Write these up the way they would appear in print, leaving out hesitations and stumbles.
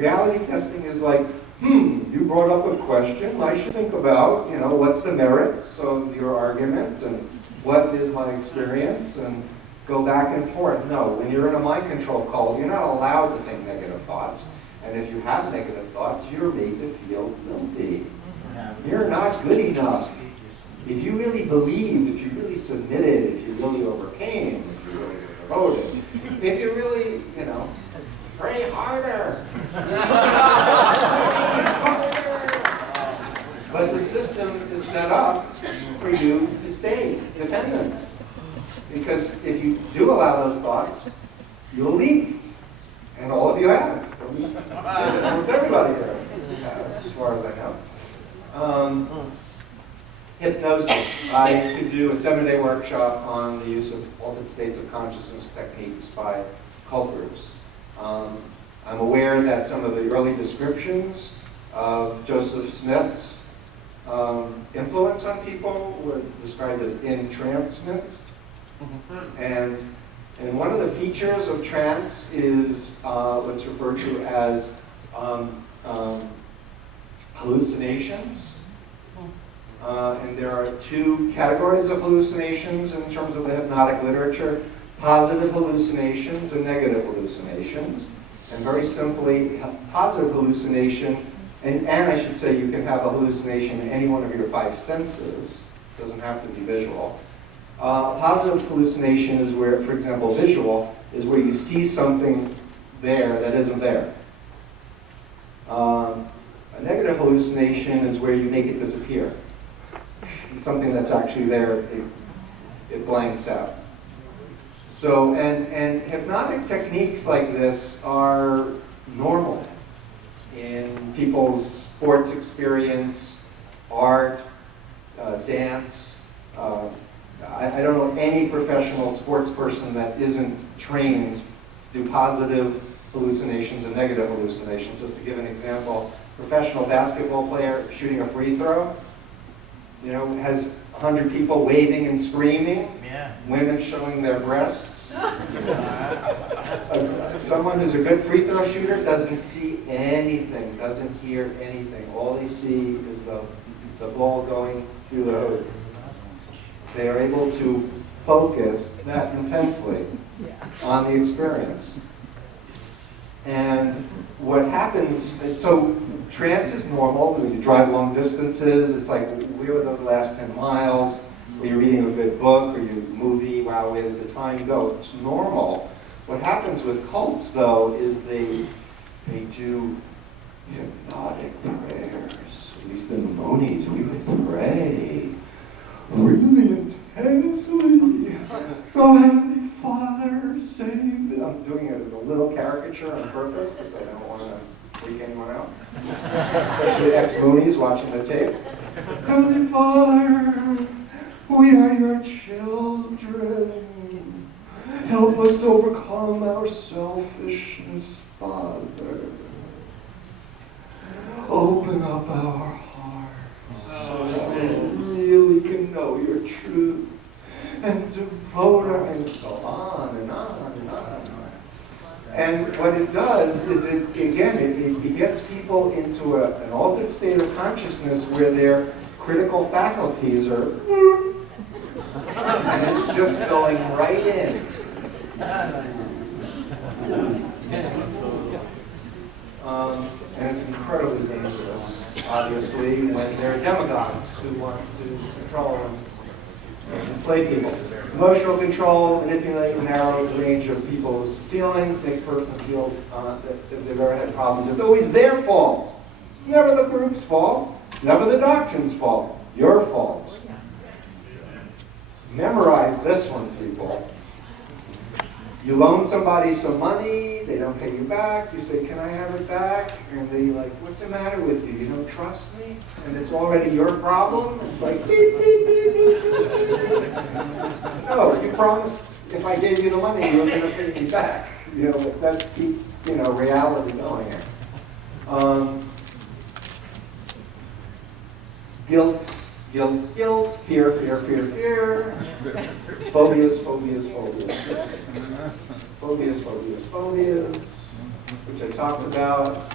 Reality testing is like, you brought up a question, I should think about, what's the merits of your argument and what is my experience and go back and forth. No, when you're in a mind control cult, you're not allowed to think negative thoughts. And if you have negative thoughts, you're made to feel guilty. You're not good enough. If you really believed, if you really submitted, if you really overcame, if you really were devoted, if you really, pray harder. But the system is set up for you to stay dependent. Because if you do allow those thoughts, you'll leave. And all of you have. At least almost everybody here has, as far as I know. Hypnosis. I could do a 7-day workshop on the use of altered states of consciousness techniques by cult groups. I'm aware that some of the early descriptions of Joseph Smith's influence on people were described as entrancement. And one of the features of trance is what's referred to as hallucinations. And there are two categories of hallucinations in terms of the hypnotic literature: positive hallucinations and negative hallucinations. And very simply, positive hallucination, and I should say you can have a hallucination in any one of your 5 senses. It doesn't have to be visual. Positive hallucination is where, for example, visual, is where you see something there that isn't there. A negative hallucination is where you make it disappear. Something that's actually there, it blanks out. So, and hypnotic techniques like this are normal in people's sports experience, art, dance. I don't know any professional sports person that isn't trained to do positive hallucinations and negative hallucinations. Just to give an example, professional basketball player shooting a free throw, has 100 people waving and screaming, women showing their breasts. Someone who's a good free throw shooter doesn't see anything, doesn't hear anything. All they see is the ball going through the hoop. They are able to focus that intensely on the experience. And what happens, so trance is normal. When you drive long distances, it's like, where were those last 10 miles? Or you're reading a good book, or you movie, wow, where did the time go? It's normal. What happens with cults, though, is they do hypnotic prayers. At least in the Monies, we would pray really intensely. Oh, Heavenly Father, save me. I'm doing it as a little caricature on purpose because I don't want to freak anyone out. Especially ex-Moonies watching the tape. Heavenly Father, we are your children. Help us to overcome our selfishness, Father. Open up our hearts so that we really can know your truth and devote our, and go on and on and on and on. And what it does is, it gets people into an altered state of consciousness where their critical faculties are, and it's just going right in. And it's incredibly dangerous, obviously, when there are demagogues who want to control and enslave people. Emotional control, manipulate and narrow the range of people's feelings, makes persons feel that they've ever had problems. It's always their fault. It's never the group's fault. It's never the doctrine's fault. Your fault. Memorize this one, people. You loan somebody some money, they don't pay you back, you say, can I have it back? And they like, what's the matter with you? You don't trust me? And it's already your problem? It's like, beep, beep, beep, beep, beep. No, you promised if I gave you the money, you were going to pay me back. Let's keep, reality going here. Guilt, guilt, guilt, fear, fear, fear, fear, phobias, phobias, phobias, phobias, phobias, phobias, which I talked about,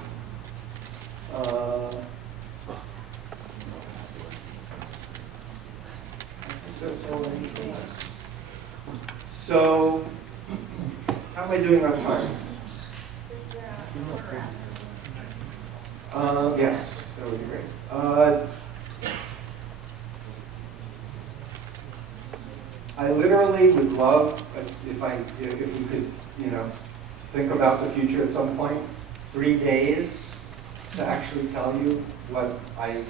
That's all I need for this. So, how am I doing on time? Yes, that would be great. I literally would love if we could, think about the future at some point. 3 days to actually tell you what I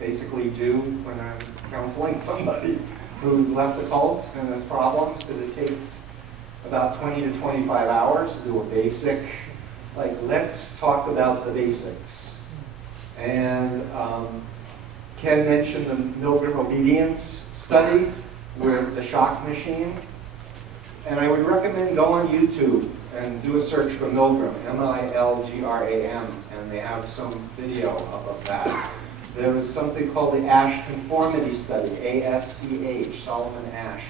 basically do when I'm counseling somebody who's left the cult and has problems, because it takes about 20 to 25 hours to do a basic, let's talk about the basics. And Ken mentioned the Milgram obedience study with the shock machine. And I would recommend go on YouTube and do a search for Milgram, M-I-L-G-R-A-M, and they have some video of that. There was something called the Asch conformity study, A-S-C-H, Solomon Asch.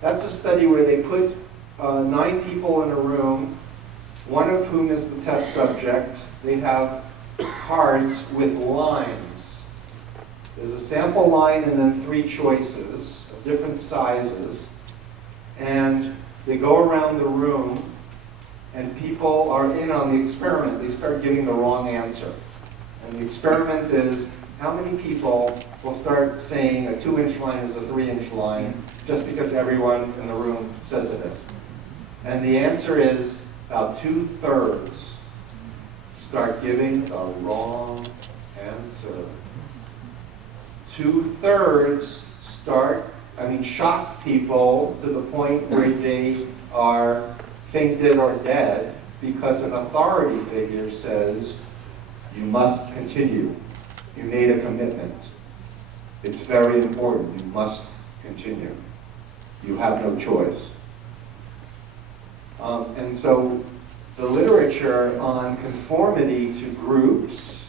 That's a study where they put 9 people in a room, one of whom is the test subject. They have cards with lines. There's a sample line and then 3 choices of different sizes. And they go around the room, and people are in on the experiment. They start giving the wrong answer. And the experiment is, how many people will start saying a 2-inch line is a 3-inch line just because everyone in the room says it is? And the answer is about 2/3 start giving the wrong answer. 2/3 shock people to the point where they are fainted or dead because an authority figure says, you must continue. You made a commitment. It's very important. You must continue. You have no choice. And so the literature on conformity to groups,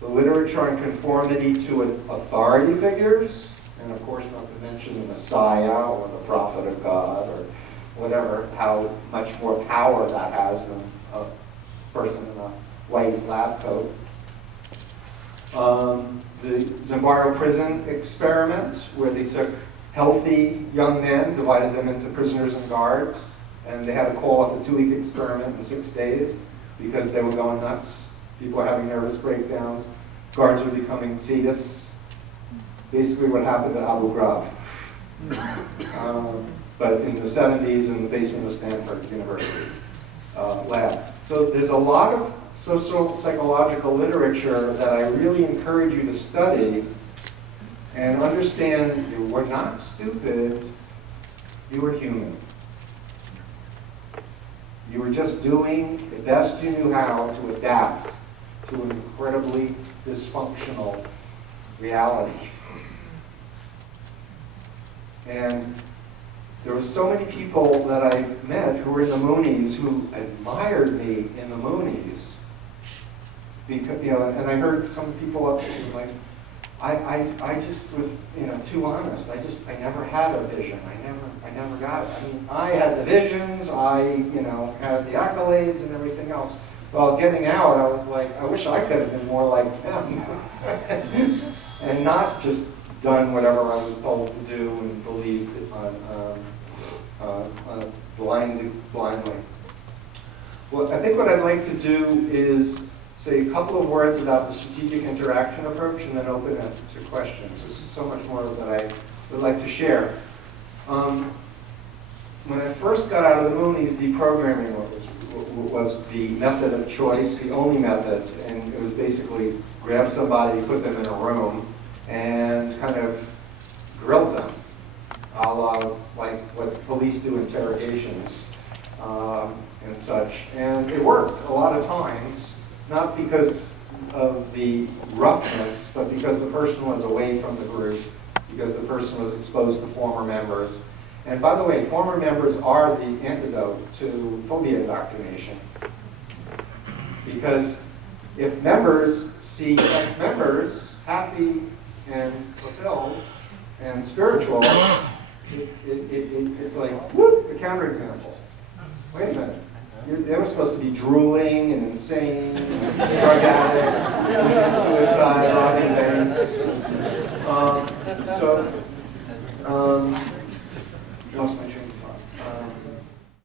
the literature on conformity to authority figures, and of course not to mention the Messiah or the prophet of God or whatever, how much more power that has than a person in a white lab coat. The Zimbardo prison experiment, where they took healthy young men, divided them into prisoners and guards, and they had to call off a 2-week experiment in 6 days because they were going nuts. People were having nervous breakdowns. Guards were becoming sadists. Basically what happened at Abu Ghraib. But in the 70s in the basement of Stanford University lab. So there's a lot of social psychological literature that I really encourage you to study and understand you were not stupid, you were human. You were just doing the best you knew how to adapt to an incredibly dysfunctional reality. And there were so many people that I met who were in the Moonies who admired me in the Moonies. Because, and I heard some people up there like, I just was, too honest. I never had a vision. I never got it. I mean, I had the visions. I, had the accolades and everything else. Well, getting out, I was like, I wish I could have been more like them, and not just done whatever I was told to do and believed blindly. Well, I think what I'd like to do is say a couple of words about the strategic interaction approach and then open it to questions. This is so much more that I would like to share. When I first got out of the Moonies, deprogramming was the method of choice, the only method, and it was basically grab somebody, put them in a room, and kind of grill them, a la like what police do interrogations and such. And it worked a lot of times, not because of the roughness, but because the person was away from the group, because the person was exposed to former members. And by the way, former members are the antidote to phobia indoctrination. Because if members see ex-members happy and fulfilled and spiritual, it's like, whoop, a counterexample. Wait a minute. They were supposed to be drooling and insane and drug addict. suicide, robbing banks. So